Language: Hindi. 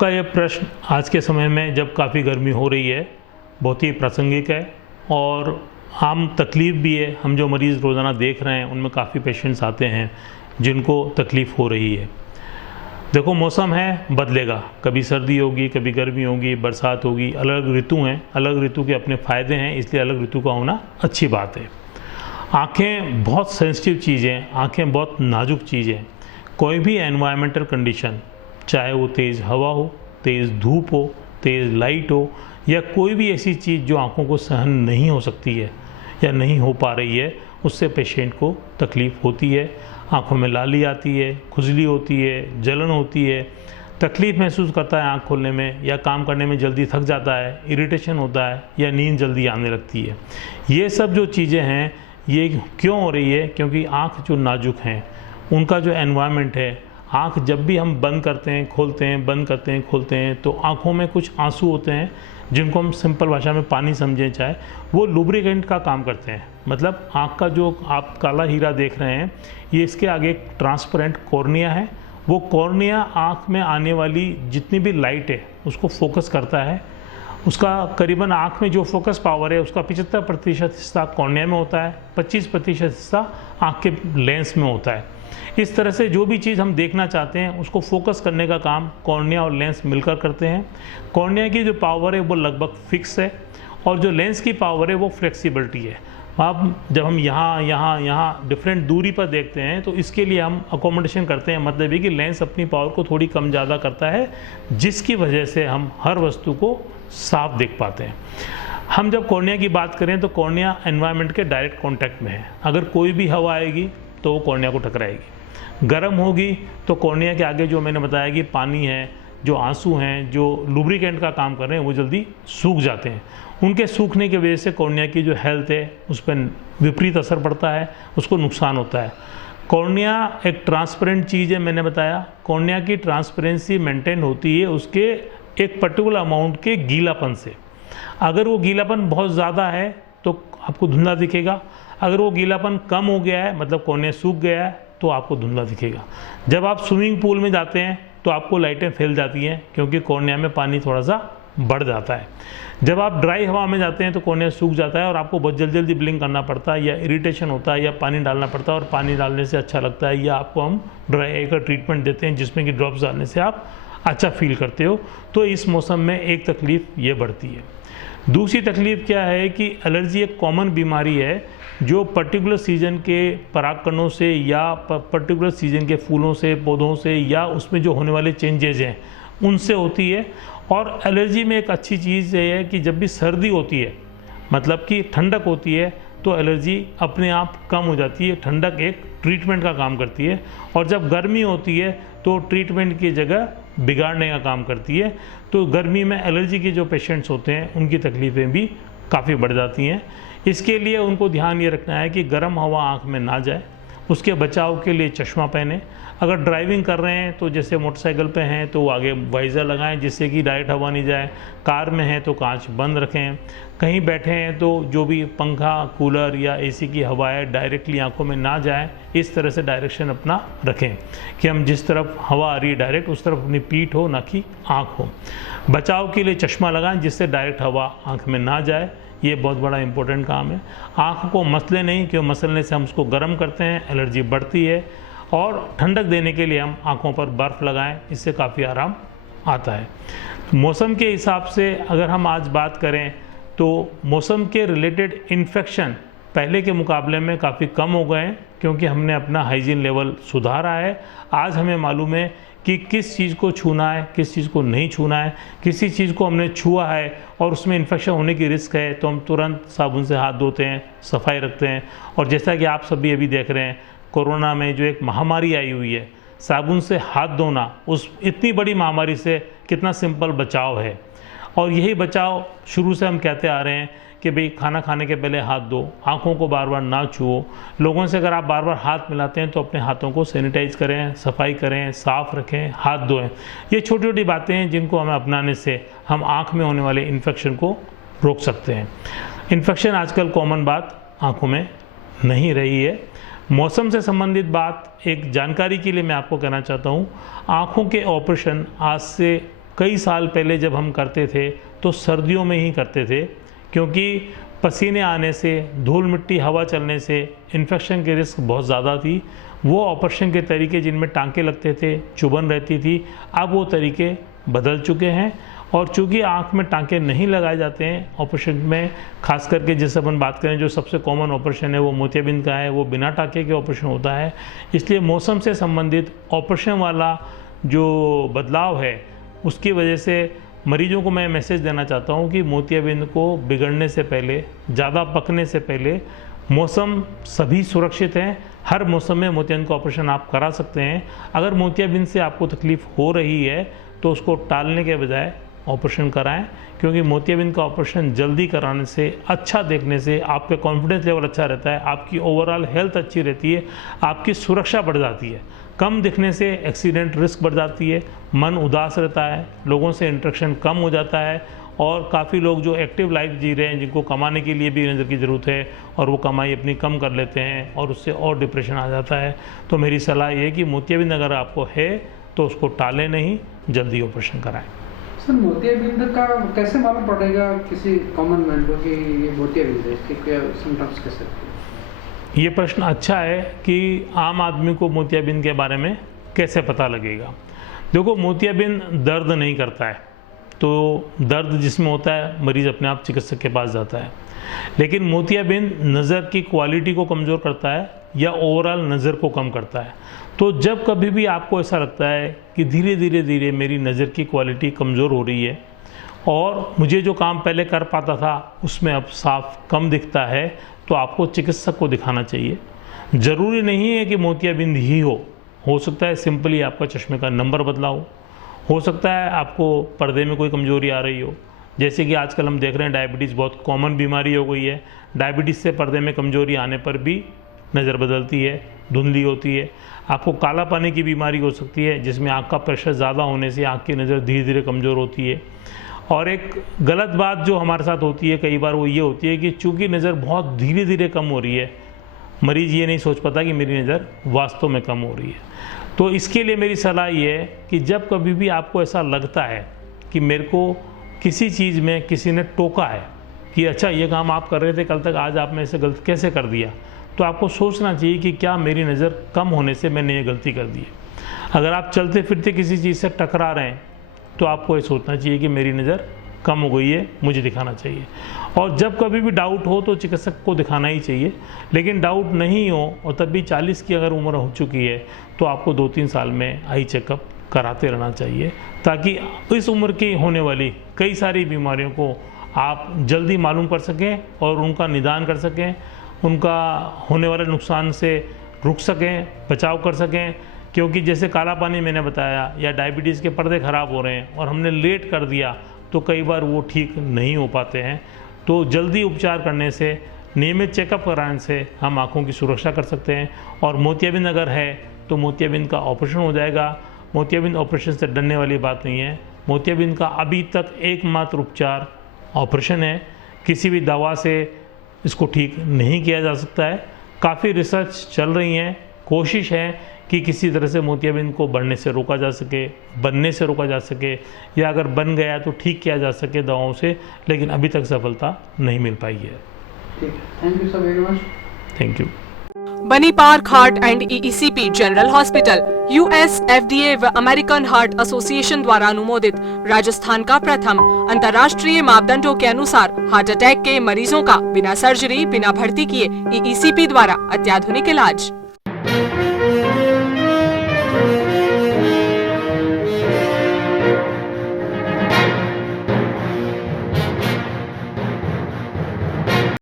आपका यह प्रश्न आज के समय में जब काफ़ी गर्मी हो रही है बहुत ही प्रासंगिक है और आम तकलीफ़ भी है। हम जो मरीज़ रोज़ाना देख रहे हैं उनमें काफ़ी पेशेंट्स आते हैं जिनको तकलीफ़ हो रही है। देखो, मौसम है, बदलेगा, कभी सर्दी होगी, कभी गर्मी होगी, बरसात होगी, अलग ऋतु हैं, अलग ऋतु के अपने फ़ायदे हैं, इसलिए अलग ऋतु का होना अच्छी बात है। आँखें बहुत सेंसिटिव चीज़ हैं, आँखें बहुत नाजुक चीज़ हैं। कोई भी एनवायरमेंटल कंडीशन, चाहे वो तेज़ हवा हो, तेज़ धूप हो, तेज़ लाइट हो या कोई भी ऐसी चीज़ जो आँखों को सहन नहीं हो सकती है या नहीं हो पा रही है, उससे पेशेंट को तकलीफ़ होती है। आँखों में लाली आती है, खुजली होती है, जलन होती है, तकलीफ़ महसूस करता है आँख खोलने में या काम करने में जल्दी थक जाता है, इरिटेशन होता है या नींद जल्दी आने लगती है। ये सब जो चीज़ें हैं ये क्यों हो रही है? क्योंकि आँख जो नाजुक हैं उनका जो एनवायरनमेंट है, आँख जब भी हम बंद करते हैं खोलते हैं, बंद करते हैं खोलते हैं, तो आँखों में कुछ आंसू होते हैं जिनको हम सिंपल भाषा में पानी समझें चाहे, वो लुब्रिकेंट का काम करते हैं। मतलब आँख का जो आप काला हीरा देख रहे हैं, ये इसके आगे एक ट्रांसपेरेंट कॉर्निया है। वो कॉर्निया आँख में आने वाली जितनी भी लाइट है उसको फोकस करता है। उसका करीबन आँख में जो फोकस पावर है उसका 75% हिस्सा कॉर्निया में होता है, 25% हिस्सा आँख के लेंस में होता है। इस तरह से जो भी चीज़ हम देखना चाहते हैं उसको फोकस करने का काम कॉर्निया और लेंस मिलकर करते हैं। कॉर्निया की जो पावर है वो लगभग फिक्स है और जो लेंस की पावर है वो फ्लेक्सिबिलिटी है। अब जब हम यहाँ डिफरेंट दूरी पर देखते हैं तो इसके लिए हम अकोमोडेशन करते हैं। मतलब है कि लेंस अपनी पावर को थोड़ी कम ज़्यादा करता है, जिसकी वजह से हम हर वस्तु को साफ देख पाते हैं। हम जब कॉर्निया की बात करें तो कॉर्निया एनवायरनमेंट के डायरेक्ट कॉन्टैक्ट में है। अगर कोई भी हवा आएगी तो वो कॉर्निया को टकराएगी। गर्म होगी तो कॉर्निया के आगे जो मैंने बताया कि पानी है, जो आंसू हैं, जो लुब्रिकेंट का काम कर रहे हैं, वो जल्दी सूख जाते हैं। उनके सूखने की वजह से कॉर्निया की जो हेल्थ है उस पर विपरीत असर पड़ता है, उसको नुकसान होता है। कॉर्निया एक ट्रांसपेरेंट चीज़ है, मैंने बताया। कॉर्निया की ट्रांसपेरेंसी मेंटेन होती है उसके एक पर्टिकुलर अमाउंट के गीलापन से। अगर वो गीलापन बहुत ज़्यादा है तो आपको धुंधला दिखेगा। अगर वो गीलापन कम हो गया है, मतलब कॉर्निया सूख गया है, तो आपको धुंधला दिखेगा। जब आप स्विमिंग पूल में जाते हैं तो आपको लाइटें फैल जाती हैं क्योंकि कॉर्निया में पानी थोड़ा सा बढ़ जाता है। जब आप ड्राई हवा में जाते हैं तो कॉर्निया सूख जाता है और आपको बहुत जल्दी जल्दी ब्लिंक करना पड़ता है या इरिटेशन होता है या पानी डालना पड़ता है, और पानी डालने से अच्छा लगता है, या आपको हम ड्राई आई का ट्रीटमेंट देते हैं जिसमें कि ड्रॉप्स डालने से आप अच्छा फील करते हो। तो इस मौसम में एक तकलीफ़ ये बढ़ती है। दूसरी तकलीफ़ क्या है कि एलर्जी एक कॉमन बीमारी है जो पर्टिकुलर सीज़न के परागकणों से या पर्टिकुलर सीज़न के फूलों से, पौधों से, या उसमें जो होने वाले चेंजेज हैं उनसे होती है। और एलर्जी में एक अच्छी चीज़ ये है कि जब भी सर्दी होती है, मतलब कि ठंडक होती है, तो एलर्जी अपने आप कम हो जाती है। ठंडक एक ट्रीटमेंट का काम करती है, और जब गर्मी होती है तो ट्रीटमेंट की जगह बिगाड़ने का काम करती है। तो गर्मी में एलर्जी के जो पेशेंट्स होते हैं उनकी तकलीफ़ें भी काफ़ी बढ़ जाती हैं। इसके लिए उनको ध्यान ये रखना है कि गर्म हवा आँख में ना जाए। उसके बचाव के लिए चश्मा पहने। अगर ड्राइविंग कर रहे हैं तो जैसे मोटरसाइकिल पे हैं तो आगे वाइज़र लगाएं जिससे कि डायरेक्ट हवा नहीं जाए। कार में हैं तो कांच बंद रखें। कहीं बैठे हैं तो जो भी पंखा, कूलर या एसी की हवा है डायरेक्टली आंखों में ना जाए। इस तरह से डायरेक्शन अपना रखें कि हम जिस तरफ हवा आ रही है डायरेक्ट उस तरफ अपनी पीठ हो, ना कि आँख हो। बचाव के लिए चश्मा लगाएं जिससे डायरेक्ट हवा आँख में ना जाए। ये बहुत बड़ा इंपॉर्टेंट काम है। आँख को मसले नहीं, क्यों मसलने से हम उसको गर्म करते हैं, एलर्जी बढ़ती है। और ठंडक देने के लिए हम आँखों पर बर्फ़ लगाएं, इससे काफ़ी आराम आता है। मौसम के हिसाब से अगर हम आज बात करें तो मौसम के रिलेटेड इन्फेक्शन पहले के मुकाबले में काफ़ी कम हो गए हैं क्योंकि हमने अपना हाइजीन लेवल सुधारा है। आज हमें मालूम है कि किस चीज़ को छूना है, किस चीज़ को नहीं छूना है। किसी चीज़ को हमने छुआ है और उसमें इन्फेक्शन होने की रिस्क है तो हम तुरंत साबुन से हाथ धोते हैं, सफाई रखते हैं। और जैसा कि आप सभी अभी देख रहे हैं, कोरोना में जो एक महामारी आई हुई है, साबुन से हाथ धोना उस इतनी बड़ी महामारी से कितना सिंपल बचाव है। और यही बचाव शुरू से हम कहते आ रहे हैं कि भाई खाना खाने के पहले हाथ धो, आँखों को बार बार ना छुओ। लोगों से अगर आप बार बार हाथ मिलाते हैं तो अपने हाथों को सैनिटाइज करें, सफाई करें, साफ़ रखें, हाथ धोएं। ये छोटी छोटी बातें हैं जिनको हमें अपनाने से हम आँख में होने वाले इन्फेक्शन को रोक सकते हैं। इन्फेक्शन आजकल कॉमन बात आँखों में नहीं रही है। मौसम से संबंधित बात एक जानकारी के लिए मैं आपको कहना चाहता हूँ, आँखों के ऑपरेशन आज से कई साल पहले जब हम करते थे तो सर्दियों में ही करते थे, क्योंकि पसीने आने से, धूल मिट्टी हवा चलने से इन्फेक्शन की रिस्क बहुत ज़्यादा थी। वो ऑपरेशन के तरीके जिनमें टांके लगते थे, चुभन रहती थी, अब वो तरीके बदल चुके हैं। और चूँकि आँख में टांके नहीं लगाए जाते हैं ऑपरेशन में, खास करके जिससे अपन बात करें जो सबसे कॉमन ऑपरेशन है वो मोतियाबिंद का है, वो बिना टांके के ऑपरेशन होता है। इसलिए मौसम से संबंधित ऑपरेशन वाला जो बदलाव है उसकी वजह से मरीजों को मैं मैसेज देना चाहता हूँ कि मोतियाबिंद को बिगड़ने से पहले, ज़्यादा पकने से पहले, मौसम सभी सुरक्षित हैं, हर मौसम में मोतियाबिंद का ऑपरेशन आप करा सकते हैं। अगर मोतियाबिंद से आपको तकलीफ़ हो रही है तो उसको टालने के बजाय ऑपरेशन कराएं, क्योंकि मोतियाबिंद का ऑपरेशन जल्दी कराने से, अच्छा देखने से आपका कॉन्फिडेंस लेवल अच्छा रहता है, आपकी ओवरऑल हेल्थ अच्छी रहती है, आपकी सुरक्षा बढ़ जाती है। कम दिखने से एक्सीडेंट रिस्क बढ़ जाती है, मन उदास रहता है, लोगों से इंटरेक्शन कम हो जाता है, और काफ़ी लोग जो एक्टिव लाइफ जी रहे हैं, जिनको कमाने के लिए भी नज़र की ज़रूरत है और वो कमाई अपनी कम कर लेते हैं और उससे और डिप्रेशन आ जाता है। तो मेरी सलाह ये है कि मोतियाबिंद अगर आपको है तो उसको टालें नहीं, जल्दी ऑपरेशन कराएं। सर, मोतियाबिंद का कैसे मालूम पड़ेगा किसी कॉमन मैन को कि ये मोतियाबिंद है, इसके क्या सिम्टम्स कैसे? ये प्रश्न अच्छा है कि आम आदमी को मोतियाबिंद के बारे में कैसे पता लगेगा। देखो, मोतियाबिंद दर्द नहीं करता है, तो दर्द जिसमें होता है मरीज़ अपने आप चिकित्सक के पास जाता है। लेकिन मोतियाबिंद नज़र की क्वालिटी को कमज़ोर करता है या ओवरऑल नज़र को कम करता है। तो जब कभी भी आपको ऐसा लगता है कि धीरे धीरे मेरी नज़र की क्वालिटी कमज़ोर हो रही है और मुझे जो काम पहले कर पाता था उसमें अब साफ कम दिखता है, तो आपको चिकित्सक को दिखाना चाहिए। ज़रूरी नहीं है कि मोतियाबिंद ही हो सकता है सिंपली आपका चश्मे का नंबर बदला हो सकता है आपको पर्दे में कोई कमज़ोरी आ रही हो, जैसे कि आजकल हम देख रहे हैं डायबिटीज़ बहुत कॉमन बीमारी हो गई है। डायबिटीज़ से पर्दे में कमज़ोरी आने पर भी नज़र बदलती है, धुंधली होती है। आपको काला पानी की बीमारी हो सकती है, जिसमें आँख का प्रेशर ज़्यादा होने से आँख की नज़र धीरे धीरे कमज़ोर होती है। और एक गलत बात जो हमारे साथ होती है कई बार वो ये होती है कि चूँकि नज़र बहुत धीरे धीरे कम हो रही है, मरीज़ ये नहीं सोच पाता कि मेरी नज़र वास्तव में कम हो रही है। तो इसके लिए मेरी सलाह ये है कि जब कभी भी आपको ऐसा लगता है कि मेरे को किसी चीज़ में किसी ने टोका है कि अच्छा ये काम आप कर रहे थे कल तक, आज आपने इसे गलत कैसे कर दिया, तो आपको सोचना चाहिए कि क्या मेरी नज़र कम होने से मैंने ये गलती कर दी है। अगर आप चलते फिरते किसी चीज़ से टकरा रहे हैं तो आपको ये सोचना चाहिए कि मेरी नज़र कम हो गई है, मुझे दिखाना चाहिए। और जब कभी भी डाउट हो तो चिकित्सक को दिखाना ही चाहिए। लेकिन डाउट नहीं हो और तब भी 40 की अगर उम्र हो चुकी है तो आपको 2-3 साल में आई चेकअप कराते रहना चाहिए, ताकि इस उम्र की होने वाली कई सारी बीमारियों को आप जल्दी मालूम कर सकें और उनका निदान कर सकें, उनका होने वाले नुकसान से रुक सकें, बचाव कर सकें। क्योंकि जैसे काला पानी मैंने बताया या डायबिटीज़ के पर्दे ख़राब हो रहे हैं और हमने लेट कर दिया तो कई बार वो ठीक नहीं हो पाते हैं। तो जल्दी उपचार करने से, नियमित चेकअप कराने से हम आँखों की सुरक्षा कर सकते हैं। और मोतियाबिंद अगर है तो मोतियाबिंद का ऑपरेशन हो जाएगा। मोतियाबिंद ऑपरेशन से डरने वाली बात नहीं है। मोतियाबिंद का अभी तक एकमात्र उपचार ऑपरेशन है, किसी भी दवा से इसको ठीक नहीं किया जा सकता है। काफ़ी रिसर्च चल रही हैं, कोशिश है कि किसी तरह से मोतियाबिंद को बढ़ने से रोका जा सके, बनने से रोका जा सके, या अगर बन गया तो ठीक किया जा सके दवाओं से, लेकिन अभी तक सफलता नहीं मिल पाई है। Thank you sir very much. Thank you. Bani park heart and EECP general hospital US FDA व अमेरिकन हार्ट एसोसिएशन द्वारा अनुमोदित राजस्थान का प्रथम अंतर्राष्ट्रीय मापदंडों के अनुसार हार्ट अटैक के मरीजों का बिना सर्जरी, बिना भर्ती किए EECP द्वारा अत्याधुनिक इलाज।